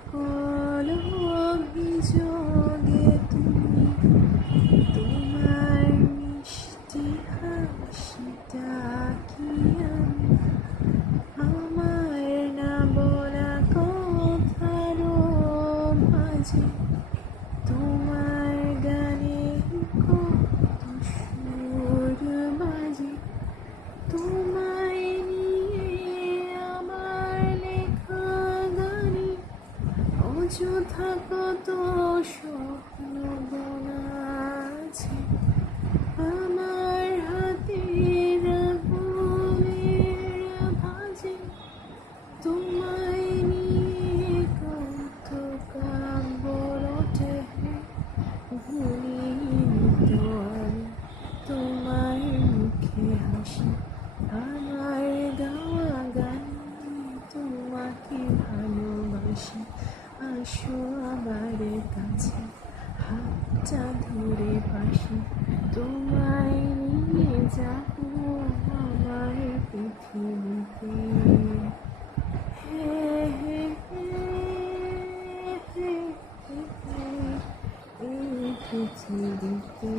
সকল অভিযোগে তুমি তোমার মিষ্টি হাসিটা কি আমি আমার না বলা কথার মাঝে তোমার গানে কত সুর বাজে তোমায় নিয়ে আমার লেখা গানে অযথা কত স্বপ্ন বোনা আছে আমার হাতের আঙুলের ভাঁজে তোমায় নিয়ে কত কাব্য রটে ভুলিনি তো আমি তোমার মুখে হাসি আমার গাওয়া গানে তোমাকে ভালোবাসি আসো আমার কাছে হাতটা ধরে পাশে তোমায় নিয়ে যাবো আমার পৃথিবীতে হে হে হে হে হে হে এই পৃথিবীতে